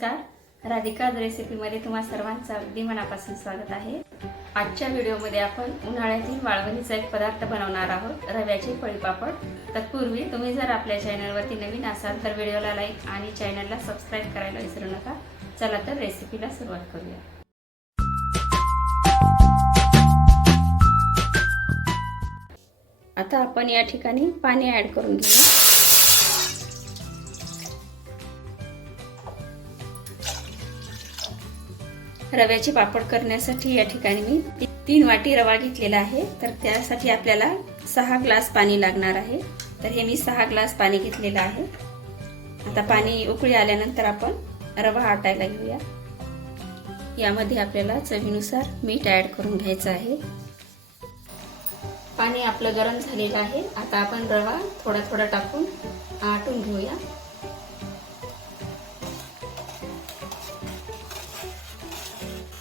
चॅनलमध्ये तुम्हा सर्वांचं अगदी मनापासून स्वागत आहे. आजच्या व्हिडिओमध्ये आपण उन्हाळ्यातील वाळवणीचा एक पदार्थ बनवणार आहोत रव्याचे फळीपापड. तत्पूर्वी तुम्ही जर आपल्या चॅनलवरती नवीन असाल तर व्हिडिओला लाईक आणि चॅनलला सबस्क्राईब करायला विसरू नका. चला तर रेसिपीला सुरुवात करूया. आता आपण या ठिकाणी पाणी ऍड करून घेऊ. रव्याचे पापड करण्यासाठी या ठिकाणी मी तीन वाटी रवा घेतलेला आहे. तर त्यासाठी आपल्याला सहा ग्लास पाणी लागणार आहे. तर हे मी सहा ग्लास पाणी घेतलेलं आहे. आता पाणी उकळी आल्यानंतर आपण रवा आटायला घेऊया. यामध्ये आपल्याला चवीनुसार मीठ ऍड करून घ्यायचं आहे. पाणी आपलं गरम झालेलं आहे. आता आपण रवा थोडा थोडा टाकून आटून घेऊया.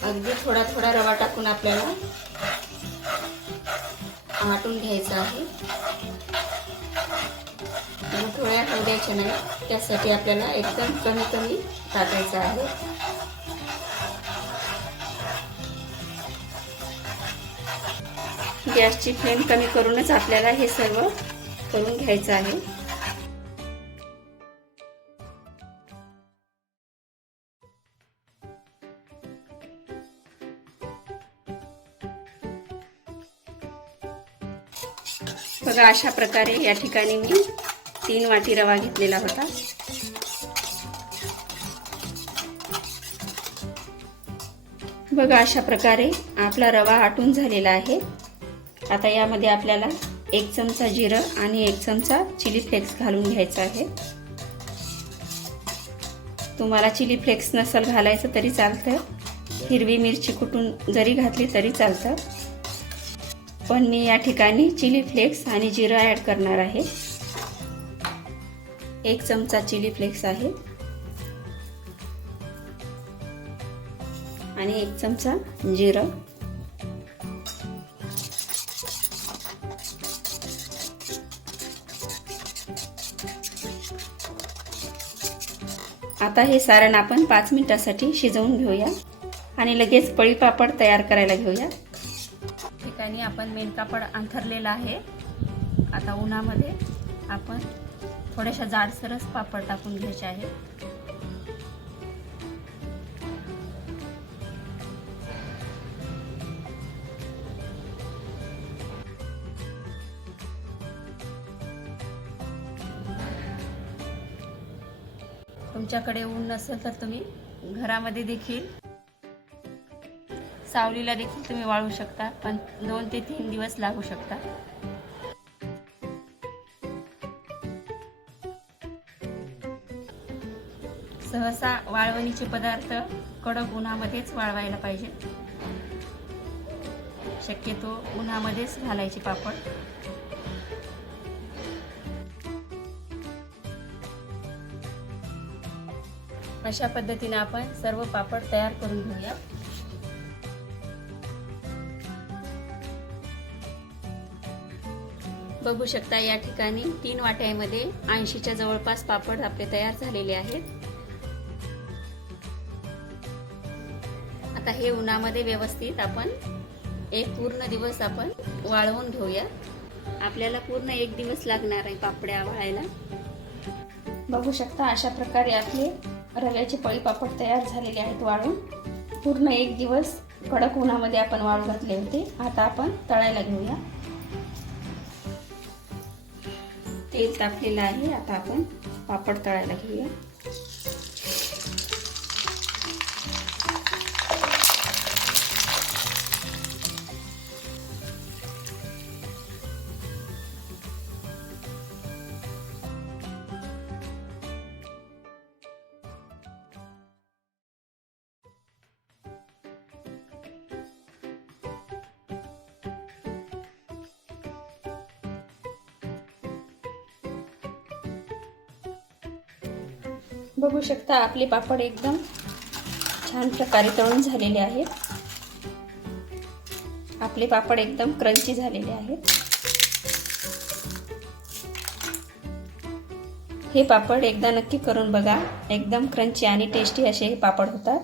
अगदी थोडा थोडा रवा टाकून आपल्याला आटून घ्यायचा आहे. थोड्या होऊ द्यायच्या नाही त्यासाठी आपल्याला एकदम कमी कमी टाकायचं आहे. गॅसची फ्लेम कमी करूनच आपल्याला हे सर्व करून घ्यायचं आहे. बघा अशा प्रकारे या ठिकाणी मी तीन वाटी रवा घेतलेला होता. बघा अशा प्रकारे आपला रवा आटून झालेला आहे. आता यामध्ये आपल्याला एक चमचा जिरं आणि एक चमचा चिली फ्लेक्स घालून घ्यायचा आहे. तुम्हाला चिली फ्लेक्स नसल घालायचं तरी चालतं. हिरवी मिरची कुटून जरी घातली तरी चालतं. पण मी या ठिकाणी चिली फ्लेक्स आणि जिरं ॲड करणार आहे. एक चमचा चिली फ्लेक्स आहे. आणि एक चमचा जिरं. आता हे सारण आपण पाच मिनिटासाठी शिजवून घेऊया आणि लगेच पळी पापड तयार करायला घेऊया. ठिकाणी आपण मेन कापड आहे. आता उन्हामध्ये आपण थोड्याशा जाडसरच पापड टाकून घ्यायचे आहे. तुमच्याकडे ऊन नसेल तर तुम्ही घरामध्ये देखील सावलीला देखील तुम्ही वाळू शकता पण दोन ते तीन दिवस लागू शकता. सहसा वाळवणीचे पदार्थ कडक उन्हामध्येच वाळवायला पाहिजे. शक्यतो उन्हामध्येच घालायचे पापड. अशा पद्धतीने आपण सर्व पापड तयार करून घेऊया. बघू शकता या ठिकाणी तीन वाट्यामध्ये ऐंशीच्या जवळपास पापड आपले तयार झालेले आहेत. आता हे उन्हामध्ये व्यवस्थित आपण एक पूर्ण दिवस आपण वाळवून घेऊया. आपल्याला पूर्ण एक दिवस लागणार आहे पापड्या वाळायला. बघू शकता अशा प्रकारे आपले रव्याचे पळी पापड तयार झालेले आहेत वाळून. पूर्ण एक दिवस कडक उन्हामध्ये आपण वाळू घातले होते. आता आपण तळायला घेऊया. तेल तापलेलं आहे. आता आपण पापड तळायला घेऊया. बघू शकता आपले पापड एकदम छान प्रकारे तळून झालेले आहेत. आपले पापड एकदम क्रंची झालेले आहेत. हे पापड एकदा नक्की करून बघा. एकदम क्रंची आणि टेस्टी असे हे पापड होतात.